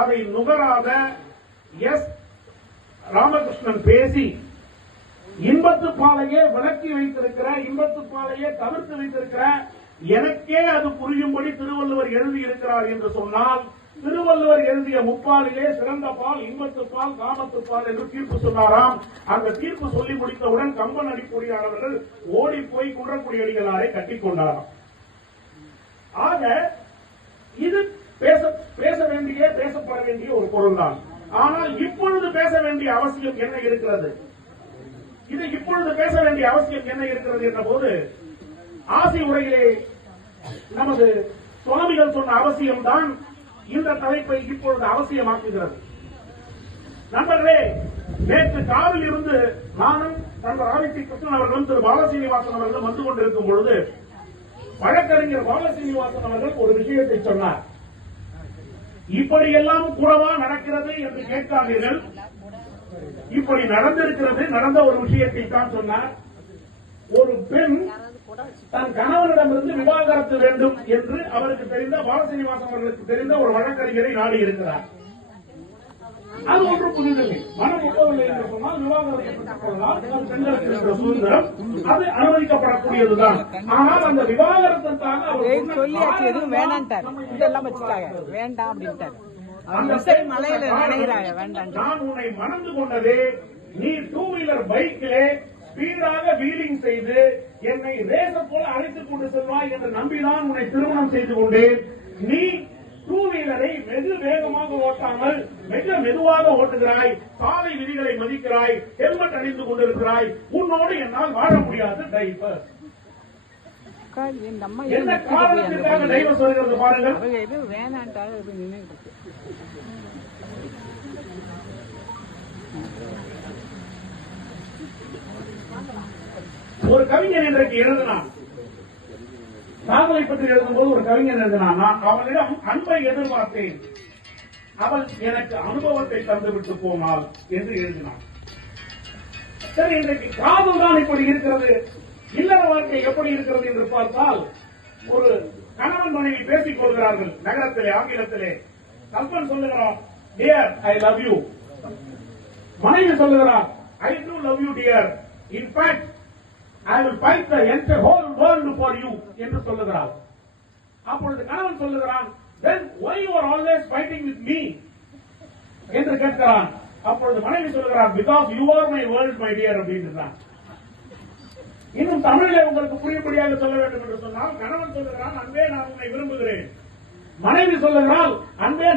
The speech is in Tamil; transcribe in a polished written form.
அதை நுகராத எஸ் ராமகிருஷ்ணன் பேசி இன்பத்து பாலையே விலக்கி வைத்திருக்கிற, இன்பத்து பாலையே தவிர்த்து வைத்திருக்கிற, எனக்கே அது புரியும்படி திருவள்ளுவர் எழுதியிருக்கிறார் என்று சொன்னால், திருவள்ளுவர் எழுதிய முப்பாலிலே சிறந்த பால் இன்பத்து பால் காமத்து பால் என்று தீர்ப்பு சொன்னாராம். அந்த தீர்ப்பு சொல்லி முடித்தவுடன் கம்பன் அடிப்பொடியார் அவர்கள் ஓடி போய் குன்றக்குடி அடிகளாரை கட்டிக்கொண்டாராம். ஆக இது பேச வேண்டிய பேசப்பட வேண்டிய ஒரு பொருள் தான். ஆனால் இப்பொழுது பேச வேண்டிய அவசியம் என்ன இருக்கிறது? இது இப்பொழுது பேச வேண்டிய அவசியம் என்ன இருக்கிறது என்ற போது, ஆசி உரையிலே நமது சுவாமிகள் சொன்ன அவசியம்தான் இந்த தலைப்பை இப்பொழுது அவசியமாக்குகிறது. நண்பர்களே, நேற்று காவில் இருந்து நானும் நண்பர் ஆதித்ய கிருஷ்ணன் அவர்களும் திரு பாலசீனிவாசன் அவர்களும் வந்து கொண்டிருக்கும் பொழுது, வழக்கறிஞர் பாலசீனிவாசன் அவர்கள் ஒரு விஷயத்தை சொன்னார். இப்படியெல்லாம் கூடவா நடக்கிறது என்று கேட்காதீர்கள், இப்படி நடந்திருக்கிறது. நடந்த ஒரு விஷயத்தை தான் சொன்னார். ஒரு பெண் தன் கணவனிடமிருந்து விவாகரத்து வேண்டும் என்று அவருக்கு தெரிந்த, பாலசீனிவாசன் அவர்களுக்கு தெரிந்த ஒரு வழக்கறிஞரை நாடி இருக்கிறார். அது ஒன்று புதிதில்லை. மனம் ஒப்பவில்லை என்று சொன்னால் விவாகரத்தை பெற்றுக் கொள்ளலாம். பெண்களுக்கு என்ற சுதந்திரம் அது அனுமதிக்கப்படக்கூடியதுதான். ஆனால் அந்த விவாகரத்திற்காக அவர் சொல்லியாச்சு எதுவும் வேண்டான்ட்டார், இதெல்லாம் வச்சுட்டாங்க வேண்டாம் அப்படின்ட்டார். நான் உன்னை மணந்து கொண்டதே நீ டூ வீலர் பைக்கிலே ஸ்பீடாக வீலிங் செய்து என்னை ரேச போல அழைத்துக் கொண்டு செல்வாய் என்று நம்பிதான் உன்னை திருமணம் செய்து கொண்டேன். நீ டூ வீலரை வெகு வேகமாக ஓட்டாமல் மிக மெதுவாக ஓட்டுகிறாய், சாலை விதிகளை மதிக்கிறாய், ஹெல்மெட் அணிந்து கொண்டிருக்கிறாய், உன்னோடு என்னால் வாழ முடியாது. டைவர்ஸ் என்ன காரணத்திற்காக டைவர்ஸ் வருகிறது பாருங்கள். வேணான்ட்டாங்க. ஒரு கவிஞன் இன்றைக்கு எழுதினான், காதலை பற்றி எழுதும்போது ஒரு கவிஞன் எழுதினான், நான் அவளிடம் அன்பை எதிர்பார்த்தேன், அவள் எனக்கு அனுபவத்தை தந்துவிட்டு போனாள் என்று எழுதினான். சரி, இன்றைக்கு காதல் தான் இப்படி இருக்கிறது. இல்லற வாழ்க்கை எப்படி இருக்கிறது என்று பார்த்தால், ஒரு கணவன் மனைவி பேசிக் கொள்கிறார்கள் நகரத்திலே, ஆங்கிலத்திலே. ஹஸ்பண்ட் சொல்லுகிறார், டியர் ஐ லவ் யூ. மனைவி சொல்லுகிறார், I do love you dear, in fact I will fight the entire whole world for you என்று சொல்லுகிறார். அப்பொழுது கணவன் சொல்லுகிறான், then why you are always fighting with me என்று கேட்கிறான். அப்பொழுது மனைவி சொல்லுகிறார், because you are my world my dear அப்படின்றான். இன்னும் தமிழிலே உங்களுக்கு புரியும்படியாக சொல்ல வேண்டும் என்று சொன்னால், கணவன் சொல்லுகிறான், அன்பே நான் உன்னை விரும்புகிறேன். மனைவி சொல்லுகிறாள், அன்பே